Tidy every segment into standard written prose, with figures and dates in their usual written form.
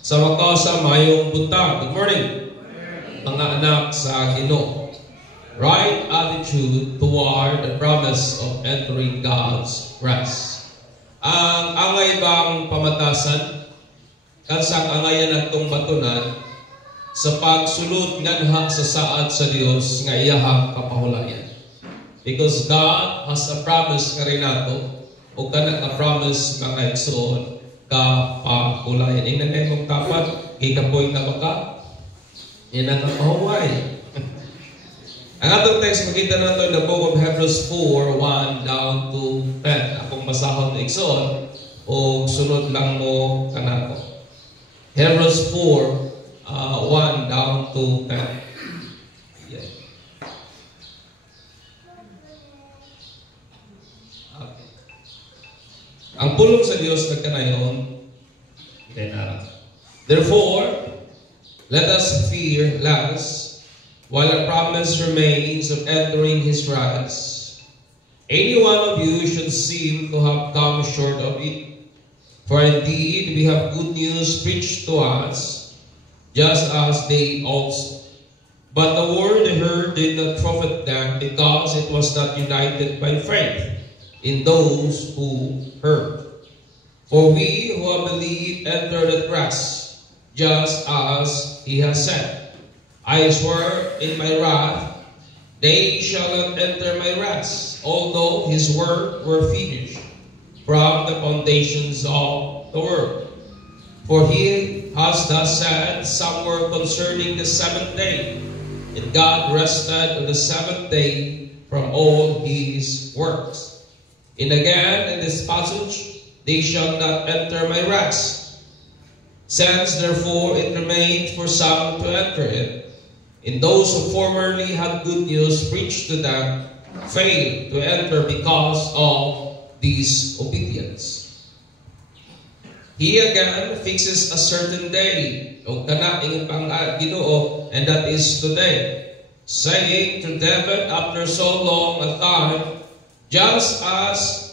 Sa wakas, mayong buntag. Good morning. Mga anak sa Ginoo. Right attitude toward the promise of entering God's rest. Ang angay bang pamatasan? Kansang angayan atong batunan sa pagsulod nganha sa saad sa Dios nga iyahang kapahulayan. Because God has a promise nga rin nato o kana ka promise nga igsoon kapahulayan. Ina kay mong tapat gikapoy na baka ina nga mahuway. Ang atong text makita nato in the book of Hebrews 4:1 down to 10. Akong basahon na igsoon o sunod lang mo kanako. Hebrews 4:1 down to 10. Yeah. Okay. Ang pulong sa Dios nagkanayon, therefore, let us fear less, while a promise remains of entering His rest. Any one of you should seem to have come short of it. For indeed, we have good news preached to us, just as they also. But the word they heard did not profit them, because it was not united by faith in those who heard. For we who have believed enter that rest, just as He has said, I swear in my wrath, they shall not enter my rest, although His work were finished from the foundations of the world. For He has thus said somewhere concerning the seventh day, and God rested on the seventh day from all His works. And again in this passage, they shall not enter my rest. Since therefore it remained for some to enter it, and those who formerly had good news preached to them failed to enter because of disobedience. He again fixes a certain day, o kana ingon pang Ginoo, and that is today, saying to David after so long a time, just as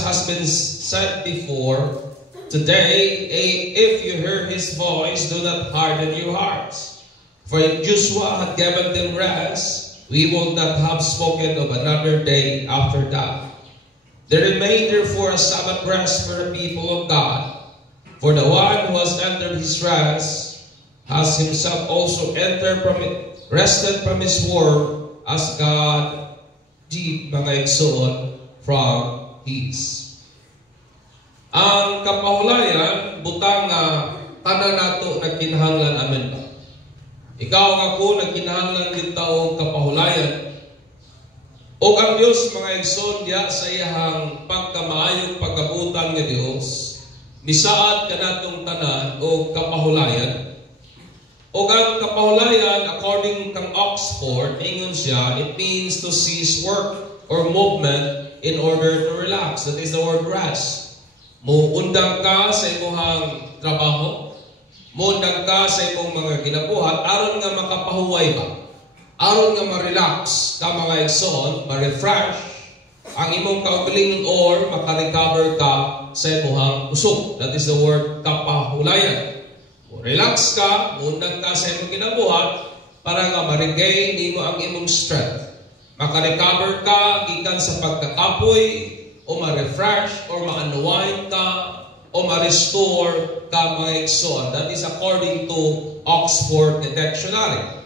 has been said before, today, if you hear His voice, do not harden your hearts. For if Joshua had given them rest, we would not have spoken of another day after that. There remained therefore a Sabbath rest for the people of God. For the one who has entered his rest has himself also rested from his work, as God did mga igsoon from His. Ang kapahulayan, butang tanan nato nagkinahanglan amen ba? Ikaw ang ako nagkinahanglan din taong kapahulayan. O ang Diyos mga igsoon diya sa iyahang pagkamaayong pagkabutan nga Dios, misaad ka natong tanan o kapahulayan. O ang kapahulayan, according kang Oxford, ingon siya, it means to cease work or movement in order to relax. That is the word rest. Muundang ka sa imong trabaho, muundang ka sa imong mga ginabuhat, aron nga makapahuway ba? Aron nga ma-relax ka mga igsoon, ma-refresh ang imong kaugalingon or maka-recover ka sa imong usok. That is the word kapahulayan. Relax ka, muundang ka sa imong ginabuhat para nga ma-regain nimo ang imong strength. Maka-recover ka gikan sa pagkakapoy o ma-refresh or ma-unwind ka o ma-restore ka mga igsoon. That is according to Oxford Dictionary.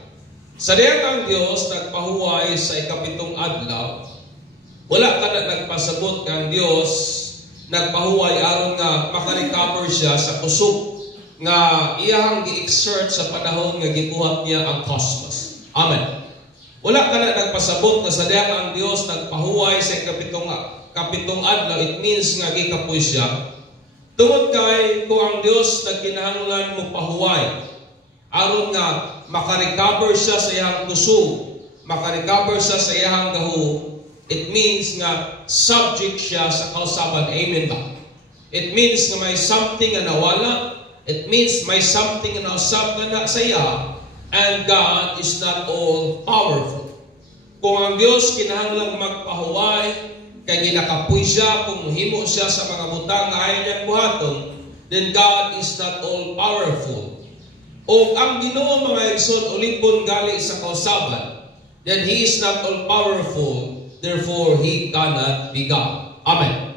Sa diyan ang Diyos nagpahuway sa ikapitong adlaw, wala ka na nagpasabot ng Diyos nagpahuway aron nga maka-recover siya sa kusog nga iyahang gi-exert sa panahon nga gibuhat niya ang cosmos. Amen. Wala ka na nagpasabot na sa diyan ang Diyos nagpahuway sa ikapitong adlaw, it means nga gikapoy siya. Tungod kay kung ang Diyos nagkinahanglan mo pahuway, aron nga maka-recover siya sa iyang kusog, maka-recover siya sa iyang gahu, it means nga subject siya sa kausaban. Amen ba? It means nga may something na nawala, it means may something na nausap na sa iya, and God is not all powerful. Kung ang Diyos kinahanglang magpahuway, kay ginakapoy siya, kung muhimo siya sa mga butang na ayaw niyang buhaton, then God is not all-powerful. O ang Ginoo mga igsoon ulipon gali sa kausaban, then He is not all-powerful, therefore He cannot be God. Amen.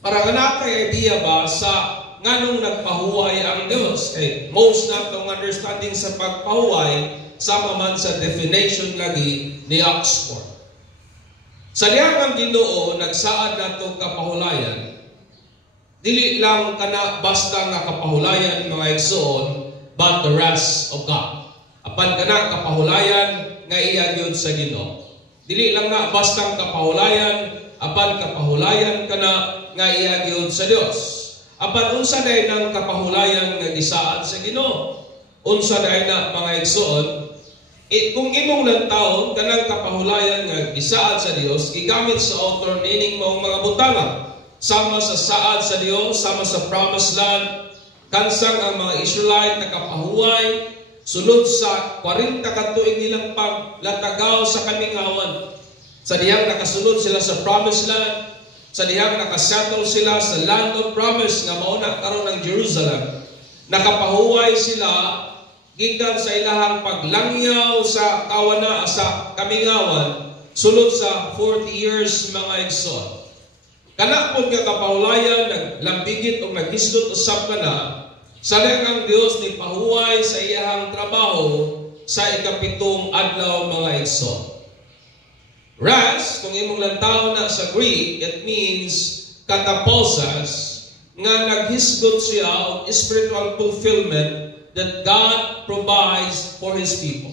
Para kanatay idea ba sa nganong nagpahuway ang Dios? Most natong understanding sa pagpahuway sama man sa definition lagi ni Oxford. Sa lihang ang Ginoo nagsaad nato kapahulayan, dili lang kana basta nga kapahulayan mga igsoon, but the rest of God. Apan kana kapahulayan nga iya gyud sa Ginoo. Dili lang na basta kapahulayan, apan kapahulayan kana nga iya gyud sa Dios. Apan unsa day nang kapahulayan nga gisaad sa Ginoo? Unsa day na mga igsoon? Kung imong lantaon kanang kapahulayan nga gisaad sa Dios, gigamit sa author nining maong mga butanga, sama sa saad sa Dios, sama sa promised land, kansang ang mga Israelite nakapahuway, sulod sa 40 ka tuig nilang paglatagaw sa kamingawan. Sa diyang nakasulod sila sa promised land, sa diyang nakasettle sila sa land of promise nga mauna karon ng Jerusalem. Nakapahuway sila gikan sa ilahang paglangyaw sa kawana sa kamingawan sulod sa 40 years mga igsoon. Kana pod nga kapahulayan naglambigit o naghisgot usab kana sa ang Dios ni pahuway sa iyahang trabaho sa ikapitong adlaw mga igsoon. Rest, kung imong lantaw na sa Greek, it means katapauses, nga naghisgot siya og spiritual fulfillment that God provides for His people.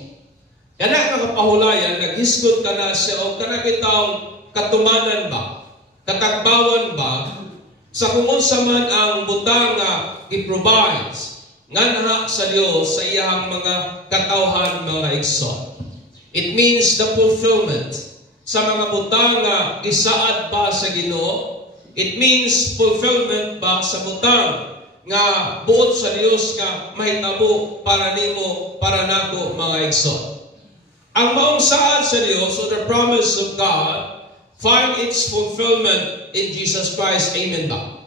Kana nga kapahulayan, naghisgot ka na siya o kana kitang katumanan ba, katagbawan ba, sa kung unsa man ang butang nga i-provides, nga naha sa Dios sa iyang mga katawhan mga igsoon. It means the fulfillment sa mga butang nga gisaad ba sa Ginoo. It means fulfillment ba sa butang nga buot sa Dios nga mahitabo para nimo, para nako mga igsoon. Ang maong saad sa Dios o the promise of God find its fulfillment in Jesus Christ. Amen ba?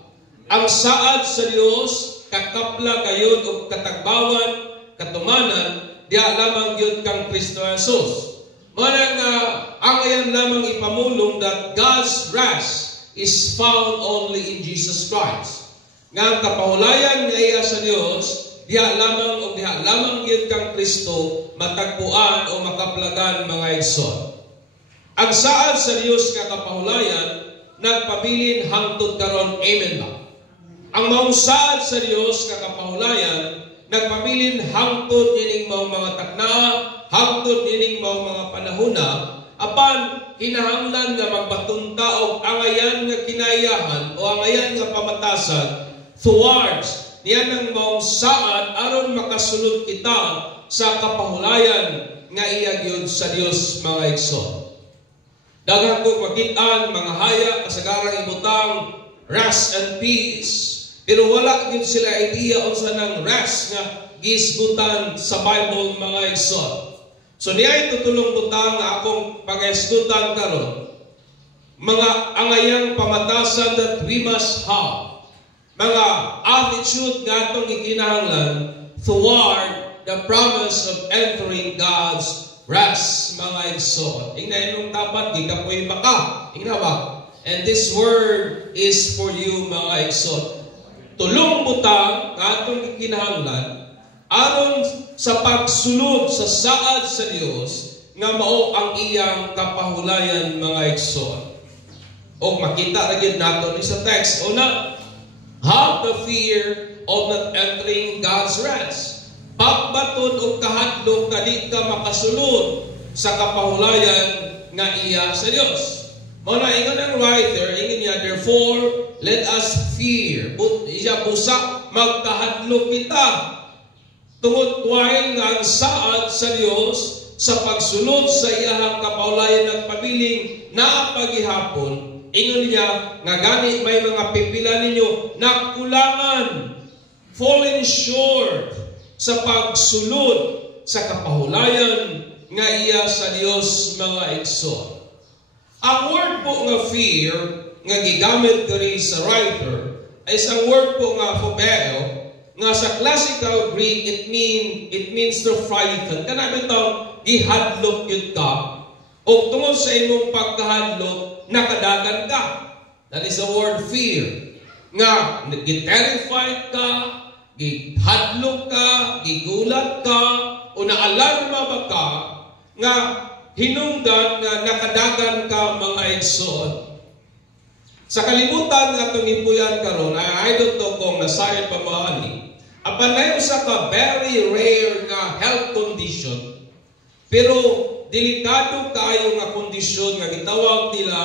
Ang saad sa Dios kakapla kayod o katagbawan, katumanan, diya lamang yun kang Kristo Jesus. Mana nga ang ayan lamang ipamulong that God's rest is found only in Jesus Christ. Nga ang kapahulayan nga iya sa Dios, diha lamang o diha lamang yun kang Kristo matagpuan o makaplagan mga igsoon. Ang saad sa Dios nga kapahulayan nagpabilin hangtod karon. Amen ba? Ang maong saad sa Dios nga kapahulayan nagpabilin hangtod nining maong mga takna, hangtod nining maong mga panahuna, apan kinahanglan nga magpatunta og angayan nga kinayahan o angayan nga pamatasan towards niyan ang maong saad aron makasulod kita sa kapahulayan nga iya gyud sa Dios mga igsoon. Daghang kog makit-an mga haya kasagarang ibutang rest and peace. Pero wala din sila idea unsa nang rest nga gisgutan sa Bible mga igsoon. So niya tutulong butang nga akong pag-isgutan karon. Mga angayang pamatasan that we must have. Mga attitude nga atong ikinahanglan toward the promise of entering God's rest mga igsoon. Ingna inong dapat di ka po'y baka. Ingna ba? And this word is for you mga igsoon. Tulong butang nga atong kinahanglan aron sa pagsulod sa saad sa Dios nga mao ang iyang kapahulayan mga igsoon. O makita ra gyud nato ni sa text una, have the fear of not entering God's rest. Pagbaton og kahadlok nga di ka makasulod sa kapahulayan nga iya sa Dios. Mao na ingon ang writer, ingon niya, therefore let us fear. Iya busa magkahadlok kita. Tungod while nga ang saad sa Dios sa pagsulod sa iyahang kapahulayan at pabiling na paghihapon, ingon niya nga gani may mga pipila ninyo nakulangan, fallen short sa pagsulod sa kapahulayan nga iya sa Dios mga igsoon. Ang word po nga fear nga gigamit diri sa writer ay isang word po nga phobeo, nga sa classical Greek, it means to frighten. Kanabi ito, gihadlok yun ka, o tungod sa imong pagkahadlok, nakadagan ka. That is the word fear. Nga, giterrified ka, gihadlok ka, gigulat ka, o naalarma ba ka, nga hinungdan nga nakadagan ka mga igsoon. Sa kalibutan nga itong ipuyan karon, ay idol to kung nasayad pa maani, apanay usa ka very rare nga health condition, pero delikado kayo nga kondisyon nga gitawag nila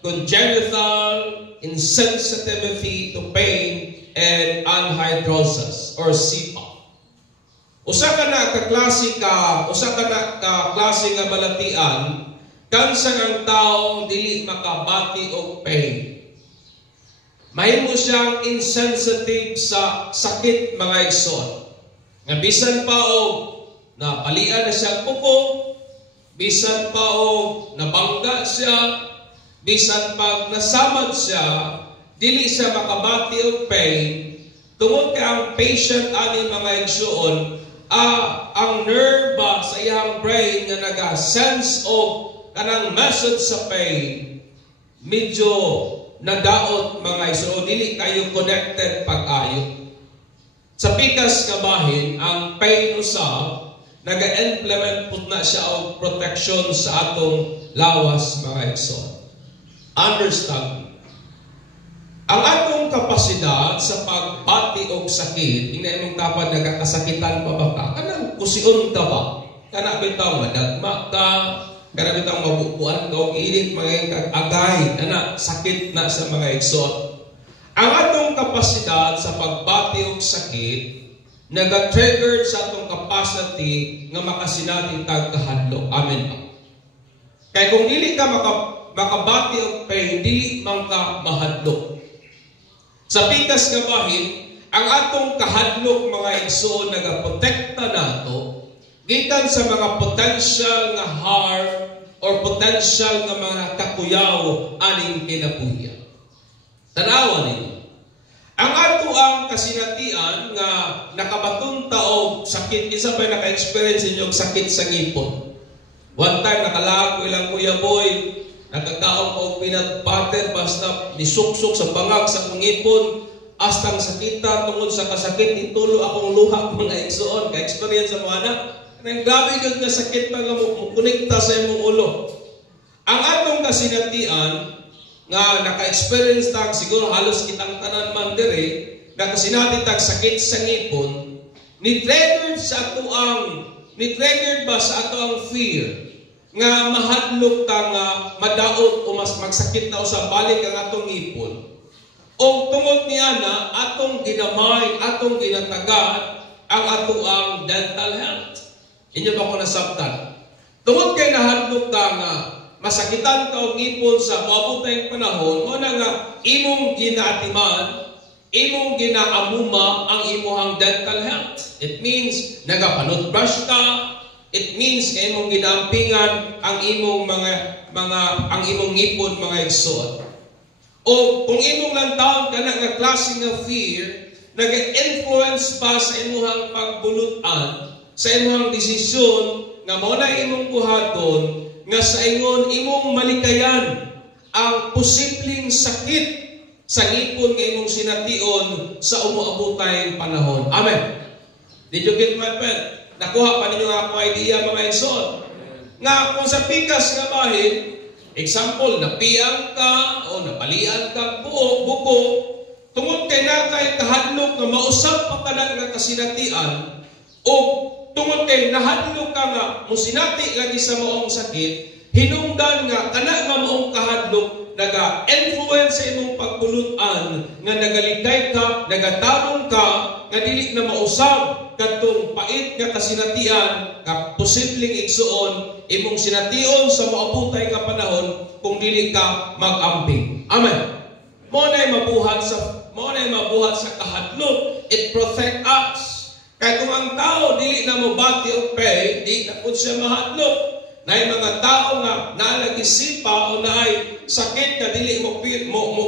congenital insensitivity to pain and anhidrosis or CPAP. Usa ka na kaklase nga balatian kansa ang tao dili makabati og pain. Mahimo siyang insensitive sa sakit mga igsoon. Nga bisan pa og napalian na siya kuko, bisan pa og nabangga siya, bisan pag nasamad siya, dili siya makabati og pain. Tungod ka ang patient ani mga igsoon, ang nerve ba sa iyang brain nga naga-sense of kanang message sa pain, medyo nadaot mga igsoon, dili kayo connected pag-ayo. Sa pikas nga bahin, ang pain usab, naga-implement pud na siya og protection sa atong lawas mga igsoon. Understand? Ang atong kapasidad sa pagbati og sakit, ina imong dapat nagakasakitan pa ba ka? Kanang kusion ka ba? Kana bitaw madagma ka, kana bitaw mabubuan ka og init mga agay, kana sakit na sa mga igsoon. Ang atong kapasidad sa pagbati og sakit naga-trigger sa atong capacity nga makasinati tag kahadlok. Amen. Kay kung dili ka makabati og pain, dili man ka mahadlok. Sa pikas nga bahin, ang atong kahadlok mga igsoon nagaprotekta nato gikan sa mga potential nga harm or potential nga mga kakuyaw aning kinabuhi. Tanawa ninyo. Ang ato ang kasinatian nga nakabatunta og sakit, isa pa naka-experience ninyo og sakit sa ngipon. One time nakalaag ko ilang kuya boy, nagkakaon ko og peanut butter basta nisuksok sa bangag sa ngipon, astang sakita tungod sa kasakit itulo akong luha mga igsoon, ka-experience sa mga anak. Nang gabi gud nga sakit pa nga mo konekta sa imong ulo. Ang atong kasinatian nga naka-experience tag siguro halos kitang tanan man dire, nakasinati tag sakit sa ngipon, ni-triggered ba sa ato ang fear nga mahadlok ta nga madaot o mas magsakit na sa balik ang atong ngipon. O tungod niya na atong ginamay, atong ginatagan ang ato ang dental health. Inyo ba ko nasabtan? Tungod kay nahadlok ta nga masakitan ka og ngipon sa mabutay panahon, mo na nga imong ginaatiman, imong ginaamuma ang imuhang dental health. It means nagapanutbrush ka. It means kay imong ginampingan ang imong ang imong ngipon mga igsoon. O kung imong lang taon ka na nga klase nga fear, nag-influence pa sa imong pagbulutan, sa imong desisyon nga mo na imong buhaton nga sa ingon imong malikayan ang posibleng sakit sa ngipon nga imong sination sa umuabotay panahon. Amen. Did you get my point? Nakuha pa ninyo nga akong idea mga igsoon. Nga kung sa pikas nga bahin, example, napiyang ka o napalian ka buko, tungod kay na kay kahadlok nga mausap pa ka na nga kasinatian, o tungod kay nahadlok ka nga musinati lagi sa maong sakit, hinungdan nga kana nga maong kahadlok naga-influence sa imong pagbulutan nga nagaligay ka, nagatarong ka, nga dili na mausab kadtong pait nga kasinatian ka posibleng igsuon imong sination sa maabutay nga panahon kung dili ka mag-amping. Amen. Mo nay mabuhat sa kahadlok, it protect us. Kay kung ang tao dili na mobati og pain, di na pud siya mahadlok. Nay mga tao nga nalagi sipa o naay sakit nga dili mo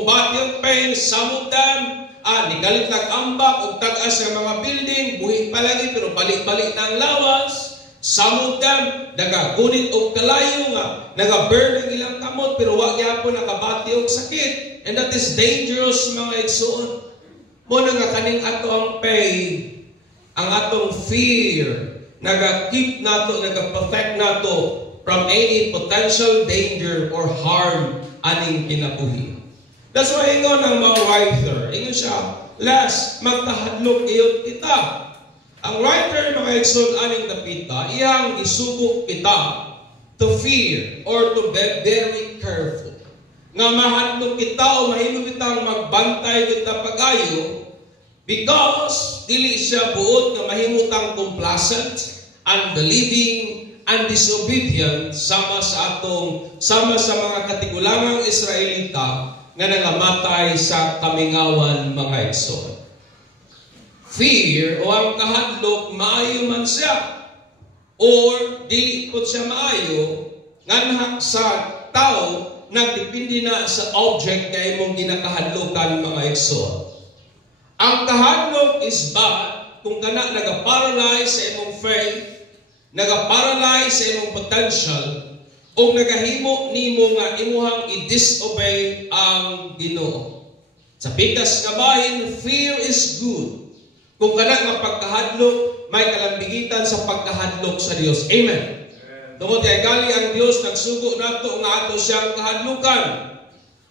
bati og pain, some of them nigalit nag-ambak o tagas ng mga building, buhi palagi pero balik-balik ng lawas. Some of them, nagagunit o kalayo nga, nagaburn ng ilang kamot pero wag yapon nakabati og sakit. And that is dangerous mga igsoon. Mo nga kaning ato ang pain, ang atong fear, naga-keep nato, naga-protect nato from any potential danger or harm aning kinabuhi. That's why ingon ang mga writer, ingon siya, last, magtahadlok iyot kita. Ang writer, mga igsoon, aning napita, iyang isubok kita to fear or to be very careful. Nga mahadlok kita o mahimo kitang magbantay kita pag-ayo because dili siya buot nga mahimutang complacent, unbelieving, and disobedient sama sa mga katigulangang Israelita nga nangamatay sa kamingawan mga igsoon. Fear o ang kahadlok maayo man siya or dili pud siya maayo nganha sa tao nagdepende na sa object kay imong ginakahadlokan mga igsoon. Ang kahadlok is bad kung kana nagaparalyze sa imong faith, nagaparalyze sa imong potential, o nagahimo nimo nga imuhang i-disobey ang Ginoo. Sa pikas nga bahin, fear is good. Kung kana nga pagkahadlok, may kalambigitan sa pagkahadlok sa Dios. Amen. Tungod kay gali ang Dios nagsugo nato nga ato siyang kahadlukan.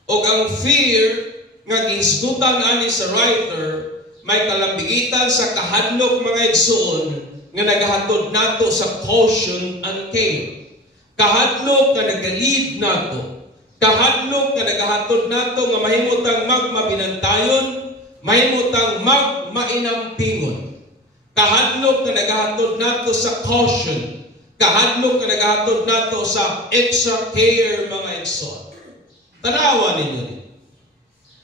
O ang fear nga gisgutan ani sa writer, may kalambigitan sa kahadlok mga igsoon nga nagahatod nato sa caution and care. Kahadlok nga nagalid nato. Kahadlok nga nagahatod nato nga mahimutang magmabinantayon, mahimutang magmainampingon. Kahadlok nga nagahatod nato sa caution. Kahadlok nga nagahatod nato sa extra care mga igsoon. Tanawa ninyo din.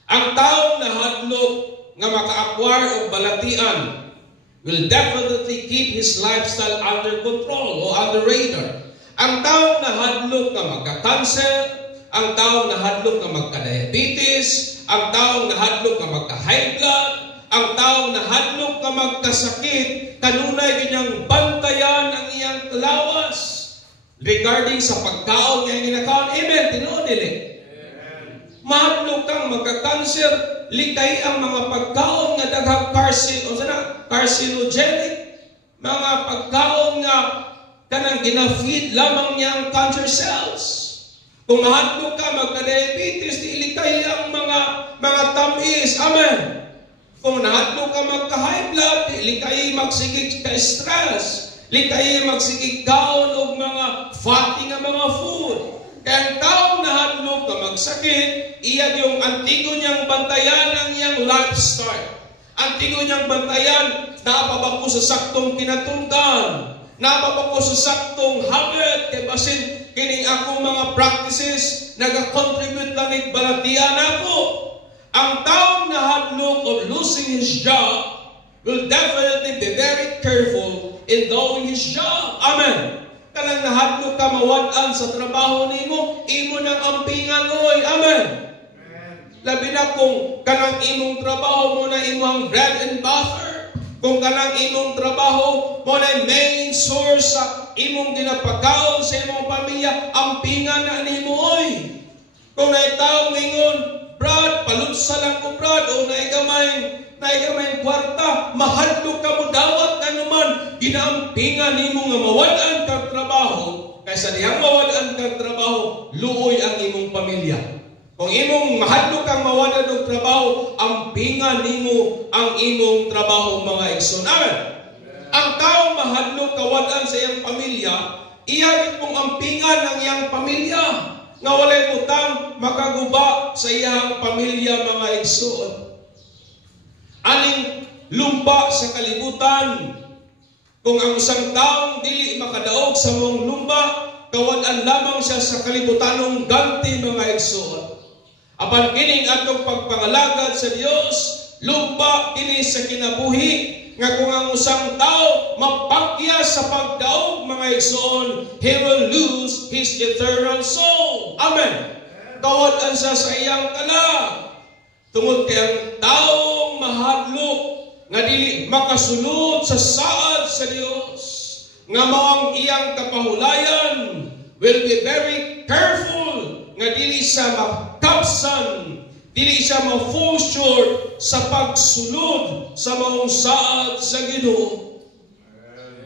Ang taong nahadlok nga maka-acquire o balatian will definitely keep his lifestyle under control o under radar. Ang taong nahadlok nga magka-cancer, ang taong nahadlok nga magka-diabetes, ang taong nahadlok nga magka-high blood, ang taong nahadlok nga magkasakit, kanunay kanyang bantayan ang iyang lawas regarding sa pagkaon nga ginakaon. Amen. Tinuod dili. Mahadlok kang magka-cancer, likay ang mga pagkaon nga daghang carcinogenic, mga pagkaon nga kanang gina-feed lamang niya ang cancer cells. Kung mahadlok ka magka-diabetes, ilikay ang mga tamis. Amen. Kung nahadlok ka magka-high blood, ilikay magsigig ka stress. Likay magsigig kaon og mga fatty nga mga food. Kaya ang taong nahadlok ka magsakit, iyan yung antigo niyang bantayan ang iyang lifestyle. Antigo niyang bantayan, napabako sa saktong kinatungdan. Napapako sa saktong habit, kay basin kining ako mga practices, nag-contribute lang ng balatian ako. Ang taong nahadlok of losing his job will definitely be very careful in doing his job. Amen. Kanang nahadlok ka mawad-an sa trabaho nimo, imo nang ampingan oy. Amen. Labi na kung kanang imong trabaho mo na imong bread and butter. Kung kanang imong trabaho mo na main source sa imong ginapakaon sa imong pamilya, ampingan na nimo oy. Kung naitaw mingon, Brad, palutsa lang ko Brad, o naigamay kwarta, mahadlok ka mo dawat na naman, ginaampingan nimo nga mawalan kang trabaho, kaysa diyang mawalan kang trabaho, luoy ang imong pamilya. Kung imong mahadlok kang mawalan ng trabaho, ampingan nimo ang imong trabaho mga igsoon. Amen. Ang taong mahadlok kawalan sa iyang pamilya, iyagit mong ampingan ang iyang pamilya. Nga walay utang makaguba sa iyang pamilya mga igsoon. Aning lumba sa kalibutan. Kung ang isang taong dili makadaog sa mong lumba, kawalan lamang siya sa kalibutanong ganti mga igsoon. Apan kining atong pagpangalagad sa Dios, lumba kini sa kinabuhi nga kung ang usang tao mapakya sa pagdaog mga igsoon, he will lose his eternal soul. Amen. Kawalan siya sa iyang kalag. Tungod kay ang taong mahadlok nga dili makasunod sa saad sa Dios, nga maong iyang kapahulayan, will be very careful nga dili siya makapsan, dili siya ma-fall short sa pagsunod sa maong saad sa Ginoo.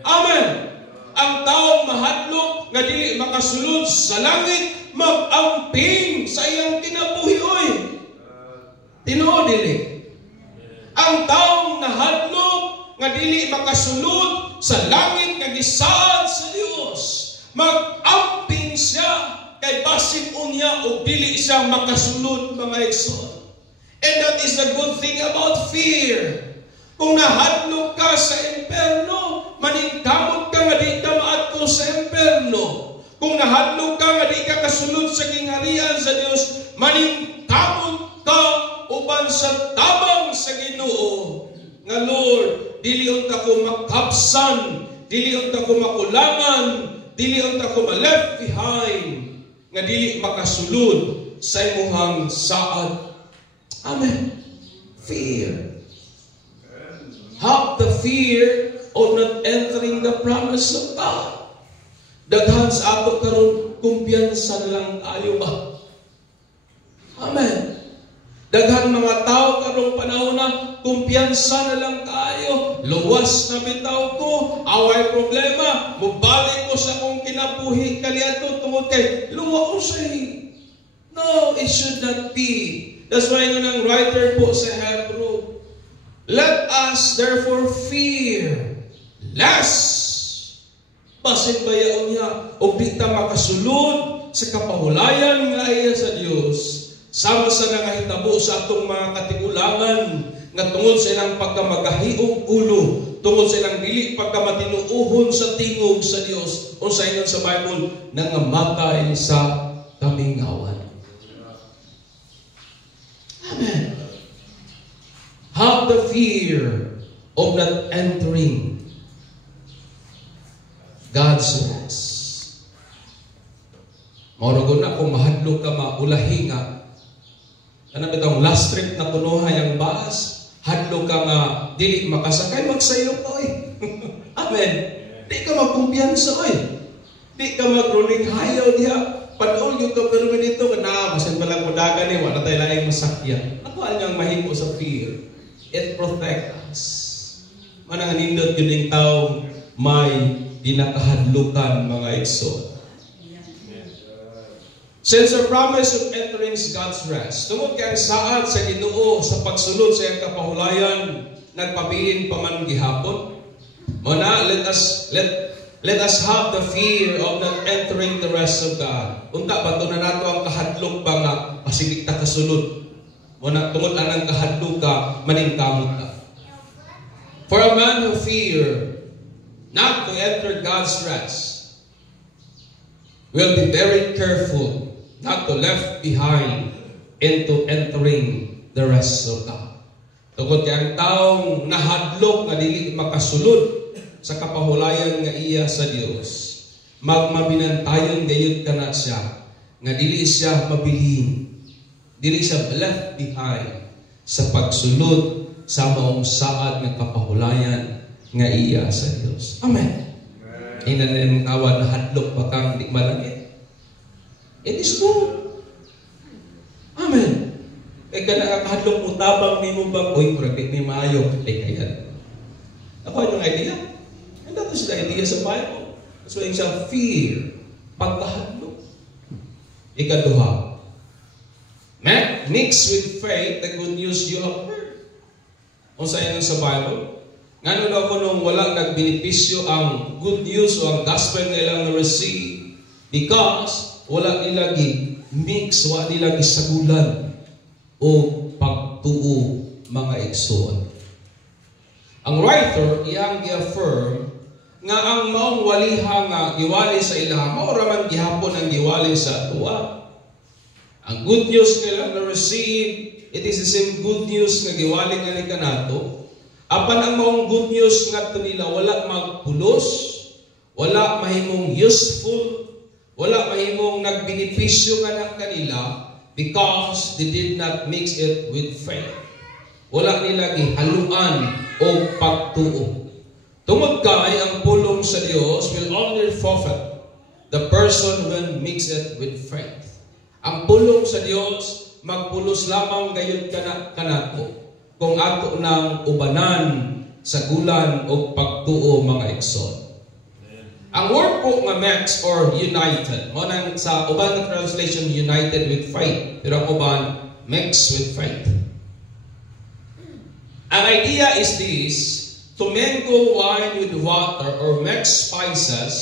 Amen. Ang taong mahadlok nga dili makasulod sa langit, mag-amping sa iyang kinabuhi oy. Tinuod dili. Ang taong nahadlok nga dili makasulod sa langit nga gisaad sa Dios, mag-amping siya kay basig unya o dili siya makasulod, mga igsoon. And that is the good thing about fear. Kung nahadlok ka sa imperno, maningkamot ka nga di ka maadto sa imperno. Kung nahadlok ka nga di ka kasunod sa kingharian sa Dios, maningkamot ka uban sa tabang sa Ginoo. Nga Lord, dili unta ko makapsan, dili unta ko makulangan, dili unta ko ma-left behind, nga dili makasulod sa imuhang saad. Amen. Fear. Have the fear of not entering the promise of God. Daghan sa ato karon kumpiyansa lang tayo ba? Amen. Daghan mga tao karong panahon na kumpiyansa na lang tayo. Luwas na bitaw ko, away problema, mubalik ko sa kong kinabuhi kaliato tungod kay luwa ko siya. No, it should not be. That's why ng writer po sa Hebrew, let us therefore fear, lest basin bayaon niya o di ta makasulod sa kapahulayan nga iya sa Dios, sama sa nangahitabo sa atong mga katigulangan nga tungod sa ilang pagkamagahiog ulo, tungod sa ilang dili pagkamatinuuhon sa tingog sa Dios, o sa ingon sa Bible, nangamatay sa kamingawan. Amen. Have the fear of not entering God's rest. Mauragon na kung mahadlok ka maulahi nga. Ano ba itong last trip na kunuha yung bus? Hadlok ka nga, dili makasakay, magsayo ka oy. Amen. Di ka magkumpiyansa oy. Di ka magruling hayaw diha. Panool yung kapirme dito, na masin palang madagan eh, wala tayo laing masakyan. Ako ang mahimo sa fear. It protects us. Manang nindot yun yung taong may dinakahadlukan, mga igsoon. Since the promise of entering God's rest, tungod kay ang saad sa Ginoo sa pagsunod sa iyang kapahulayan, nagpabilin pa man gihapon. Muna, let us have the fear of not entering the rest of God. Unta ba ito na nato ang kahadlok ba nga pasigit ta kasunod? Muna, tungod lang ang kahadlok ka, maningkamot ka. For a man who fear not to enter God's rest will be very careful not to left behind into entering the rest of God. Tungod kay ang taong nahadlok na dili makasulod sa kapahulayan nga iya sa Dios, magmabinantayon gayud kana siya nga dili siya mabilin, dili siya left behind sa pagsulod sa maong saad nga kapahulayan nga iya sa Dios. Amen. Inanin awan na hadlok pa kang di malangit. It is good. Amen. Kaya ka nakakahadlok mo tabang ni mo ba, uy, praktik ni maayo, kaya. Ako yung idea. And that is the idea sa Bible. That's why siya fear, pagkahadlok. Ikaduha, mix with faith the good news you have heard. Kung sa inyo sa Bible, ngano daw ko nung walang nagbenepisyo ang good news o ang gospel na ilang na-receive because wala ilagi mix, wala ilagi sagulan o pagtuo, mga igsoon. Ang writer, iyang gi-affirm nga ang maong waliha nga giwali sa ilaha, maura man gihapon ang giwali sa tuwa. Ang good news nila na-receive, it is the same good news nga giwali nga ni kanato. Apan ang maong good news nga ito nila, wala magpulos, wala mahimong useful, wala mahimong nagbenepisyo nga na kanila because they did not mix it with faith. wala nila gihaluan o pagtuo. Tungod kay ang pulong sa Dios will only forfeit the person when mixed with faith. Ang pulong sa Dios magpulos lamang gayon kanato kung ato nang ubanan sa gulan o pagtuo mga igsoon. Ang word po nga mix or united, mo nang sa uban na translation united with faith, pero ang uban mix with faith. Ang idea is this: to mingle wine with water or mix spices,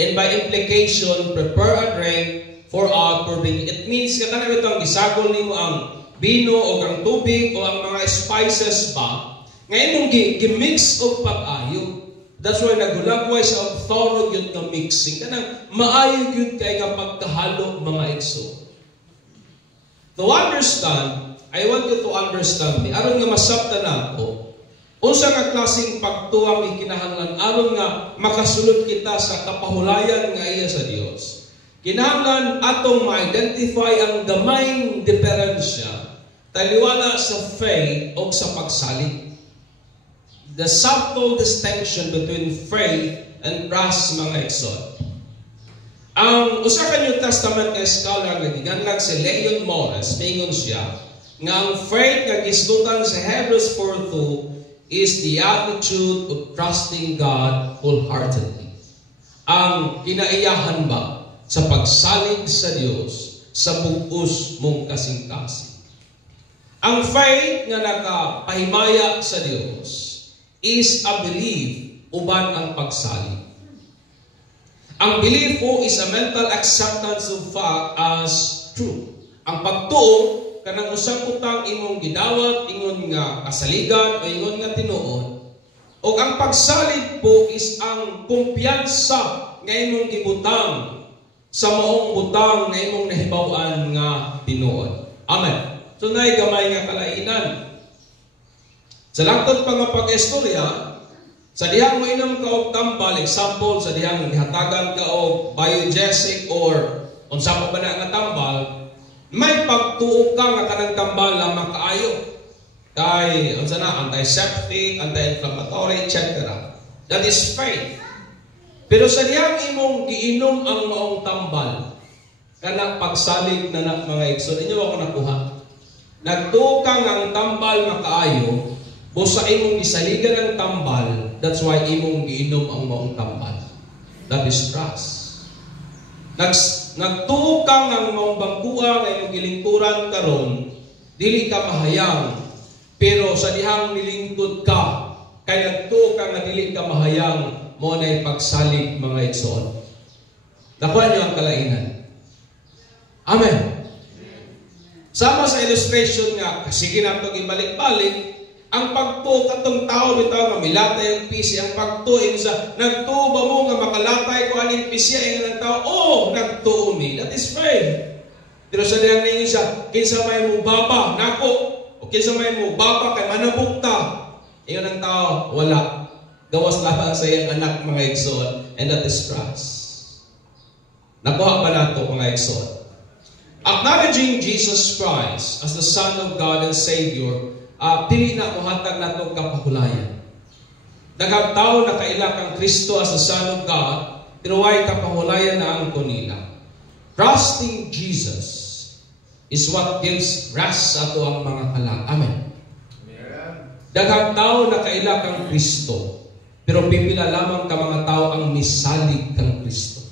and by implication prepare a drink for outpouring. It means kana bitong gisagol nimo ang bino o ang tubig o ang mga spices ba ngayon mong gi-mix og pag-ayo. That's why nagulagway sa thorough yun ng mixing. Kanang maayo yun kay nga pagkahalo mga igsoon. To understand, I want you to understand me. Aron nga masabtan ako, unsa nga klaseng pagtuang ikinahanglan aron nga makasulod kita sa kapahulayan nga iya sa Dios. Kinahanglan atong ma-identify ang gamayng diferensya taliwala sa faith o sa pagsalig. The subtle distinction between faith and trust mga igsoon. Ang usa ka New Testament nga scholar nga giganlag si Leon Morris, mingon siya nga ang faith nga gisgutan sa Hebrews 4:2 is the attitude of trusting God wholeheartedly. Ang kinaiyahan ba sa pagsalig sa Dios sa bug-os mong kasing-kasing. Ang faith nga nakapahimaya sa Dios is a belief uban ang pagsalig. Ang belief po is a mental acceptance of fact as true. Ang pagtuo kanang usang utang imong gidawat, ingon nga kasaligan o ingon nga tinuod. O ang pagsalig po is ang kumpiyansa nga imong gibutang sa maong butang nga imong nahibaw-an nga tinuod. Amen. So naay gamay nga kalainan. Sa langtod pa nga pag-istorya, sa dihang mo inom ka og tambal, example, sa dihang gihatagan ka og biogesic or unsa pa ba na nga tambal, may pagtuo ka nga kanang tambal na makaayo. Kay, unsa na, antiseptic, anti-inflammatory, etc. That is faith. Pero sa dihang imong giinom ang maong tambal, kanang pagsalig na mga igsoon, inyo ako nakuha. Nagtuo ka nga ang tambal makaayo, busa imong gisaligan ang tambal, that's why imong giinom ang maong tambal. That is trust. Nagtuo ka ng maong bangkua nga imong gilingkuran karon, dili ka mahayang, pero sa dihang nilingkod ka, kay nagtuo ka nga dili ka mahayang, mo na pagsalig mga igsoon. Nakuha niyo ang kalainan. Amen. Sama sa illustration nga, sige na itong ibalik-balik, ang pagtuo katong tao bitaw nga milatay ang pisi, ang pagtuo sa nagtuo ba mo nga makalatay ko aning pisya ang tao, oh, nagtuo mi. That is faith. Pero sa diyang ninyo siya, kinsa may mo baba, nako, o kinsa may mo baba kay manabukta. Iyon ang tao, wala. Gawas lamang sa iyang anak mga igsoon, and that is trust. Nakuha ba nato mga igsoon? Acknowledging Jesus Christ as the Son of God and Savior, dili na muhatag nato kapahulayan. Daghang tawo nakaila kang Kristo as the Son of God, pero way kapahulayan na ang kunila. Trusting Jesus is what gives rest sa ato ang mga kalag. Amen. Daghang tawo nakaila kang Kristo, pero pipila lamang ka mga tao ang misalig kang Kristo.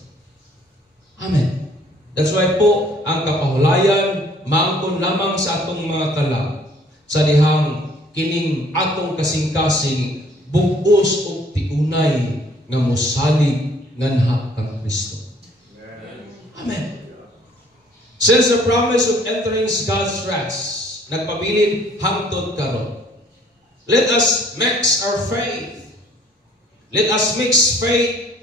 Amen. That's why po ang kapahulayan maangkon lamang sa atong mga kalag. Sa dihang kining atong kasing-kasing bug-os o tiunay nga mosalig nganha kang Kristo. Amen. Since the promise of entering God's rest nagpabilin hangtod karon, let us mix our faith. Let us mix faith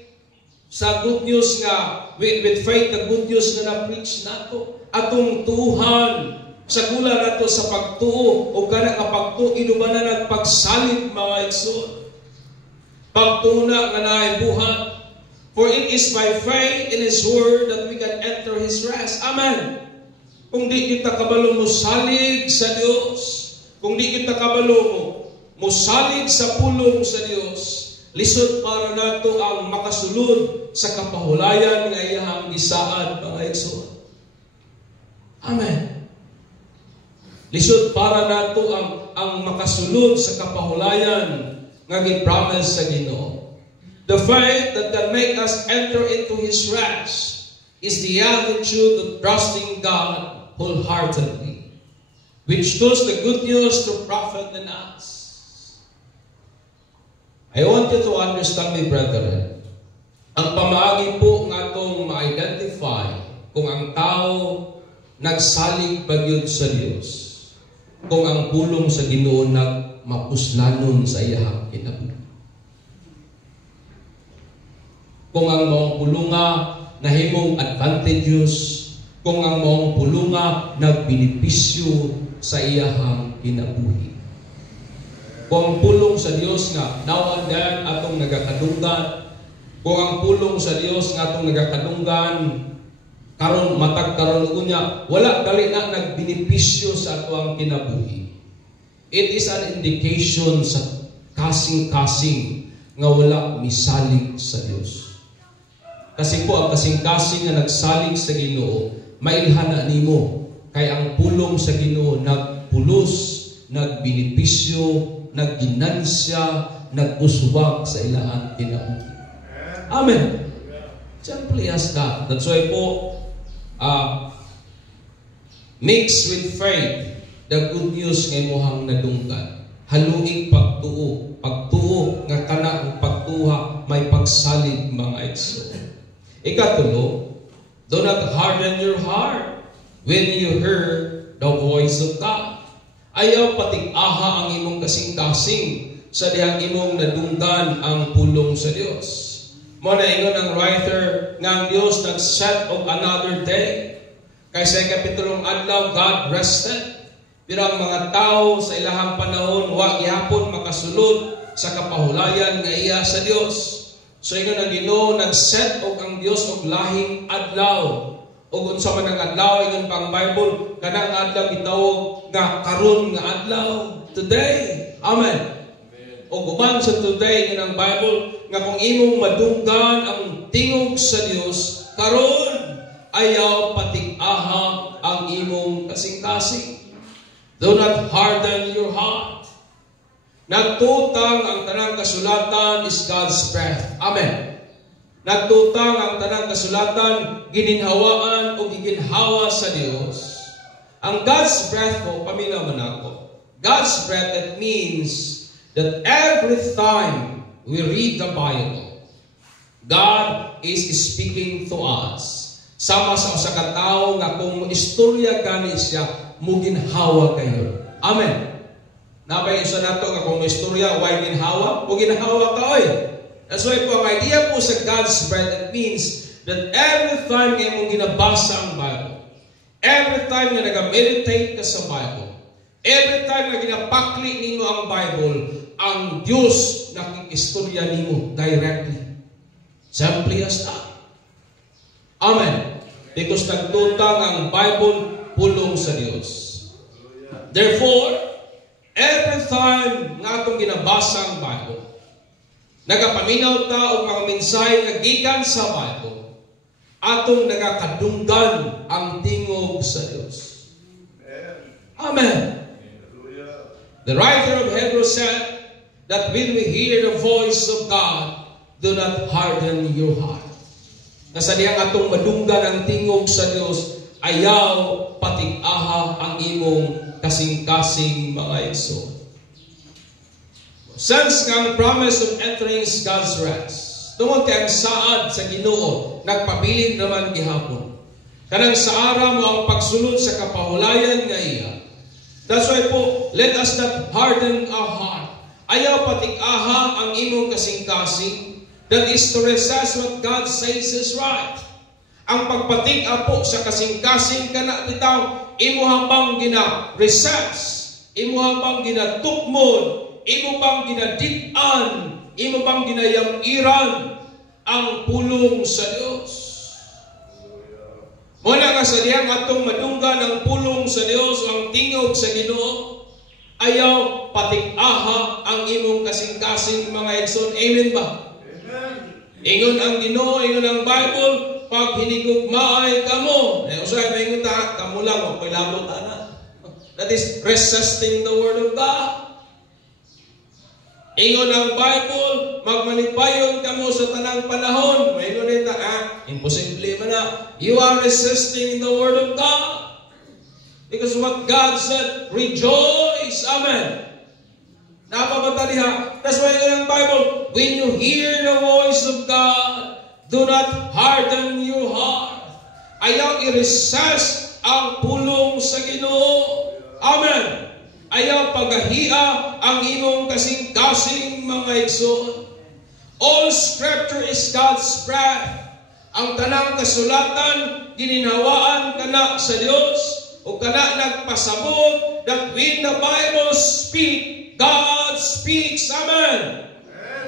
sa good news nga with faith na good news nga na-preach nato. Atong tuhan sa gula nato sa pagtuo o kana ka pagtuo inuban na nagpagsalig mga igsoon. Pagtuna nga naay buhat. For it is by faith in His Word that we can enter His rest. Amen. Kung di kita kabalo mo salig sa Dios, kung di kita kabalo mo, musalig sa pulong sa Dios, lisod para nato ang makasulod sa kapahulayan nga iyahang gisaad, mga igsoon. Amen. Lisod para nato ang makasulod sa kapahulayan nga gi-promise sa Ginoo. The faith that can make us enter into His rest is the attitude of trusting God wholeheartedly, which goes the good news to prophet and us. I want you to understand, my brethren, ang pamaagi po nga itong ma-identify kung ang tao nagsalig bagyod sa Dios, kung ang pulong sa Ginoo nagmapuslanon sa iyahang kinabuhi. Kung ang maong pulunga nahimong advantageous, kung ang maong pulunga nagbenepisyo sa iyahang kinabuhi. Kung ang pulong sa Dios nga now and then atong nagakadunggan, kung ang pulong sa Dios nga atong nagakadunggan karon matag karon unya wala dali na nagbenepisyo sa ato ang kinabuhi. It is an indication sa kasing-kasing nga wala misalig sa Dios. Kasi po ang kasing-kasing nga nagsalig sa Ginoo mailhan na nimo kay ang pulong sa Ginoo nagpulos, nagbenepisyo, nagginansya, nag-uswag sa ilang kinabuhi. Amen. Simply as that. That's why po, mixed with faith, the good news ngay mohang nadunggan. Haluing pagtuo. Pagtuo nga kana ang pagtuha may pagsalig, mga igsoon. Ikatulo, do not harden your heart when you hear the voice of God. Ayaw patig-aha ang imong kasing-kasing sa dihang imong nadunggan ang pulong sa Dios. Mo na ingon ang writer nga ang Dios nag-set of another day. Kaysa kapitulong adlaw, God rested. Pero ang mga tao sa ilahang panahon, wa gihapon makasulod sa kapahulayan nga iya sa Dios. So ingon ang Ginoo, nag-set og ang Dios og lahing adlaw. O unsa man ang adlaw ingon pang Bible, kanang adlaw gitawag nga karon nga adlaw, today. Amen. O guman sa today ingon ang Bible nga kung imong madunggan ang tingog sa Dios karon, ayaw patig-aha ang imong kasing-kasing. Do not harden your heart. Nagtutang ang tanang kasulatan is God's breath. Amen. Nagtutang ang tanang kasulatan, gininhawaan o giginhawa sa Dios. Ang God's breath po, paminaw man ako. God's breath, that means that every time we read the Bible, God is speaking to us. Sama sa usa ka tawo nga kung istorya gani siya, muginhawa kayo. Amen. Nabay isa nato nga kung istorya, why ginhawa? O ginhawa ka oy. That's why po, ang idea po sa God's breath, it means that every time nga mong ginabasa ang Bible, every time nga nag-meditate ka sa Bible, every time nga ginapakli ninyo ang Bible, ang Diyos nakikistorya ninyo directly. Simply as that. Amen. Because nagtutang ang Bible pulong sa Diyos. Therefore, every time nga itong ginabasa ang Bible, nagapaminaw ta og mga mensahe nga gikan sa Bible, atong nagakadunggan ang tingog sa Dios. Amen. The writer of Hebrews said that when we hear the voice of God, do not harden your heart. Nasa diyang atong madunggan ang tingog sa Dios, ayaw patig-aha ang imong kasing-kasing mga igsoon. Since ang promise of entering God's rest, tungod kay ang saad sa Ginoo, nagpabilin naman gihapon. Kanang sa araw mo ang pagsulod sa kapahulayan nga iya. That's why po, let us not harden our heart. Ayaw patig-aha ang imong kasing-kasing. That is to resist what God says is right. Ang pagpatig-a po sa kasing-kasing kana bitaw, imo hambang gina-resist, imo hambang ginatukmod, imo bang ginadit-an, imo bang ginayang-iran ang pulong sa Dios. Muna nga sa diyang atong madunggan ang pulong sa Dios, ang tingog sa Ginoo. Ayaw patig-aha ang imong kasing-kasing mga igsoon. Amen ba? Ingon ang Ginoo, ingon ang Bible, pag hinigugmaay kamo. Usay maingon ta, kamo lang o labot ana. That is resisting the word of God. Ingon ang Bible, magmanipayon kamo sa tanang panahon. Maingon nita, imposible man na. You are resisting the word of God. Because what God said, rejoice. Amen. Napapataliha. That's why in the Bible, when you hear the voice of God, do not harden your heart. Ayaw i-resist ang pulong sa Ginoo. Amen. Ayaw pagahia ang imong kasing-kasing mga igsoon. All scripture is God's breath. Ang tanang kasulatan, gininhawaan kana sa Dios o kana nagpasabot that when the Bible speak, God speaks. Amen.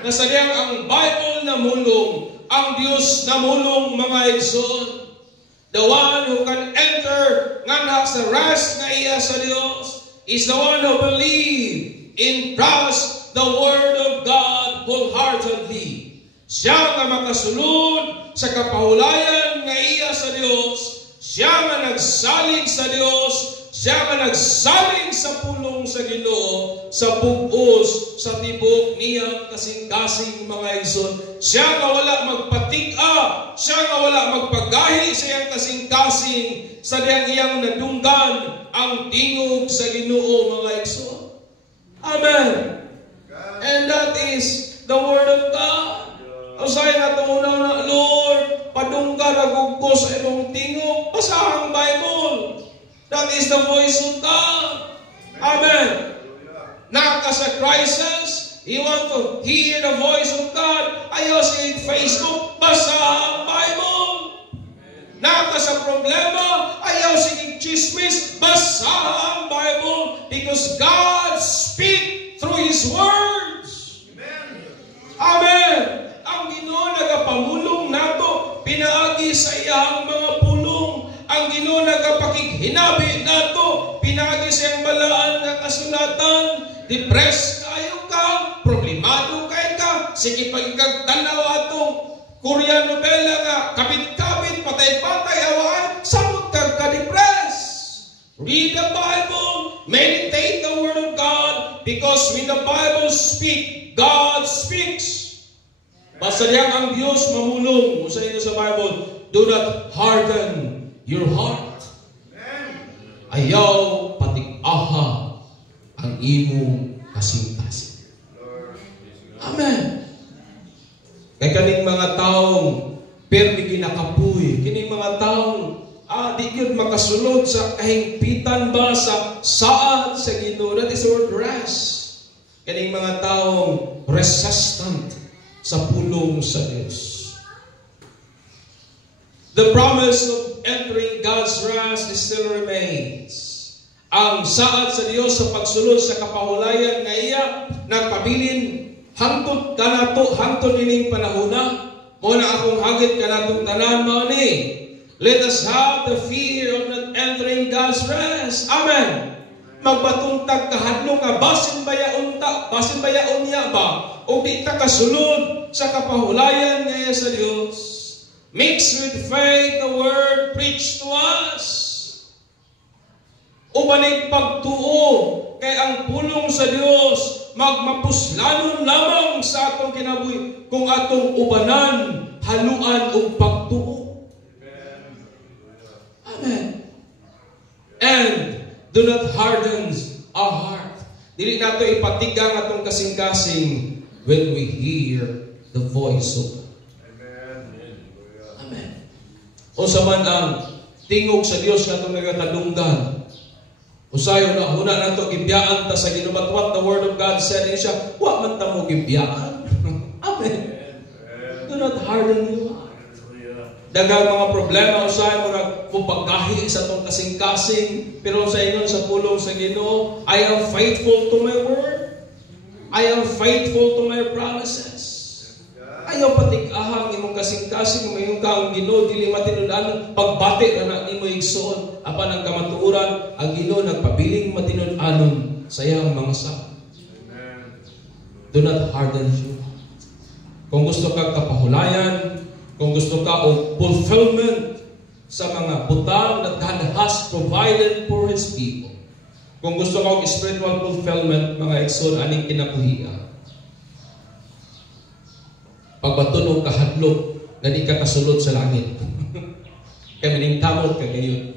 Nasadiyang ang Bible na mulong, ang Dios na mulong mga igsoon. The one who can enter nga sa rest na iya sa Dios is the one who believe in trust the word of God wholeheartedly. Siya nga makasulod sa kapahulayan nga iya sa Dios. Siya nga nagsalig sa Dios. Siya nga nagsalig sa pulong sa Ginoo, sa bugos, sa tibok niyang kasing-kasing mga igsoon. Siya nga wala magpatig-a, siya nga wala magpagahi sa iyang kasing-kasing, sa iyang nadunggan ang tingog sa Ginoo mga igsoon. Amen. And that is the word of God. Usay nga tumunaw na, Lord, padunggan agugko sa imong tingog, basahang Bible. That is the voice of God. Amen. Naka sa crisis, you want to hear the voice of God, ayaw sa Facebook, basa ang Bible. Naka sa problema, ayaw sa chismis, basa ang Bible. Because God speaks through His words. Amen. Ang Ginoo nagapamulong nato, pinaagi sa iyang mga pulong. Ang Ginoo nagapakighinabi nato, pinagi siyang balaan nga kasulatan. Depressed kayo ka, problemado kayo ka, sige pagkagtanaw atong Korean novela nga kapit-kapit, patay-patay, awaan, samot ka-depress. Read the Bible, meditate the Word of God, because when the Bible speaks, God speaks. Basta diyan ang Diyos mamulong sa inyo sa Bible, do not harden your heart. Ayaw patig-aha ang imong kasing-kasing. Amen. Kaya kaning mga taong permi ginakapuy, kining mga taong di yun makasulod sa kahingpitan ba sa saad sa Ginoo. That is the word rest. Kaning mga taong resistant sa pulong sa Diyos. The promise of entering God's rest still remains. Ang saad sa Diyos sa pagsulod sa kapahulayan nga iya nagpabilin hangtod kanato hangtod ining panahona. Mo na akong hagit kanatong tanan mao ni. Let us have the fear of not entering God's rest. Amen. Magpatuntag kahadlong nga basin bayaon niya ba o di ta kasulod sa kapahulayan nga iya sa Diyos. Mix with faith the word preached to us. Ubanay pagtuo kay ang pulong sa Dios magmapuslanon lamang sa atong kinabuhi kung atong ubanan haluan og pagtuo. Amen. And do not harden our heart. Dili nato ipatigang atong kasing-kasing when we hear the voice of God. Unsa man ang tingog sa Dios nga nagakadunggan. Usayo na huna nato gibiyaan ta sa Ginoo, but what the word of God said in siya, wa man ta mo gibiyaan. Amen. Do not harden your heart. Daghang mga problema usahay mo pagkahi sa tong kasing-kasing, pero sa ingon sa pulong sa Ginoo, I am faithful to my word. I am faithful to my promises. Ayaw patig-ahang imong kasing-kasing mayong kaong Ginoo dili matinud-anon pagbati ra na nimo igsoon apan ang kamatuoran ang Ginoo nagpabiling matinud-anon sa iyang mga sahod. Do not harden your heart. Kung gusto ka kapahulayan, kung gusto ka o fulfillment sa mga butang that God has provided for His people, kung gusto ka og spiritual fulfillment, mga igsoon, aning kinabuhian, pagbatun og kahadlok na di ka kasulod sa langit. Kaya maningkamot ka ngayon.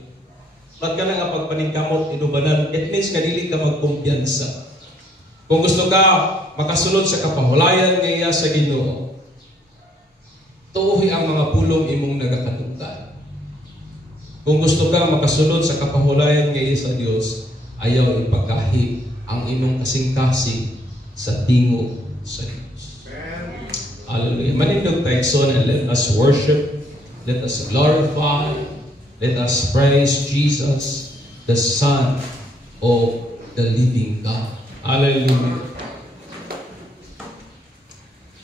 Ba't ka na nga pagpaningkamot, inubanan, it means nga dili ka magkumpiyansa. Kung gusto ka makasulod sa kapahulayan ngaya sa Ginoo, tuuhi ang mga pulong imong nagakatungkad. Kung gusto ka makasulod sa kapahulayan ngaya sa Dios, ayaw ipagkahi ang imong kasing-kasing sa tingog sa Dios. Hallelujah. Manindog tayo and let us worship, let us glorify, let us praise Jesus, the Son of the living God. Hallelujah.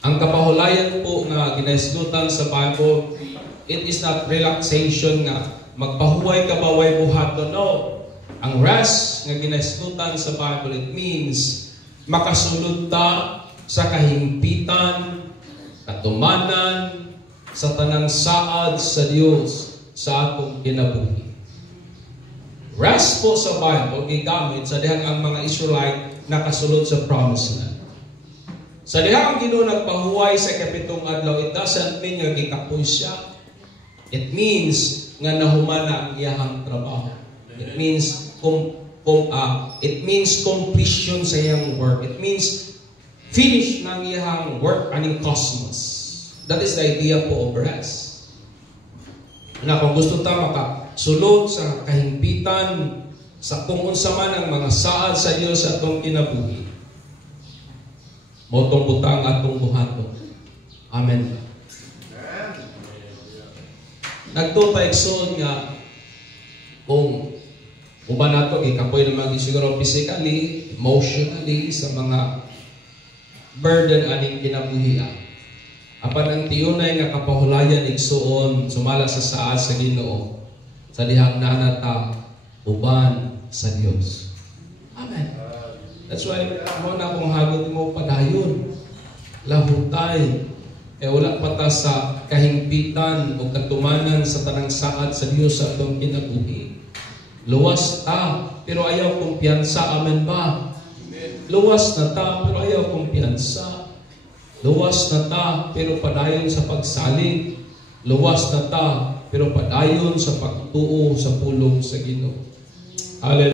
Ang kapahulayan po nga ginaisgutan sa Bible, it is not relaxation nga magpahuway ka ba way buhaton. No. Ang rest nga ginaisgutan sa Bible, it means makasulod ta sa kahimpitan, katumanan, sa tanang saad sa Dios sa atong kinabuhi. Rest po sa Bible gigamit sa dihang ang mga Israelite nakasulod sa promised land. Sa dihang ang Ginoo nagpahuway sa kapitong adlaw, it doesn't mean nga gikapoy siya. It means nga nahumana ang iyahang trabaho. It means completion sa iyang work. It means finish ng iyahang work aning cosmos. That is the idea po of rest. Na kung gusto ta makasulod sa kahimpitan, sa kung unsa man ang mga saad sa Dios sa atong kinabuhi, motong butang atong buhaton. Amen. Nagtutayson nga kung uban nato gikapoy naman siguro physically, emotionally sa mga burden aning kinabuhi. Apan ang tiyunay nga kapahulayan igsuon sumala sa saad sa Ginoo sa dihang nanata uban sa Dios. Amen. That's why mo na kung hagod mo padayon lahutay wala pa ta sa kahimpitan o katumanan sa tanang saad sa Dios sa atong kinabuhi. Luwas ta pero ayaw kumpiyansa. Amen ba? Luwas na ta pero ayaw kumpiyansa. Luwas na ta, pero padayon sa pagsalig. Luwas na ta, pero padayon sa pagtuo sa pulong sa Ginoo. Hallelujah.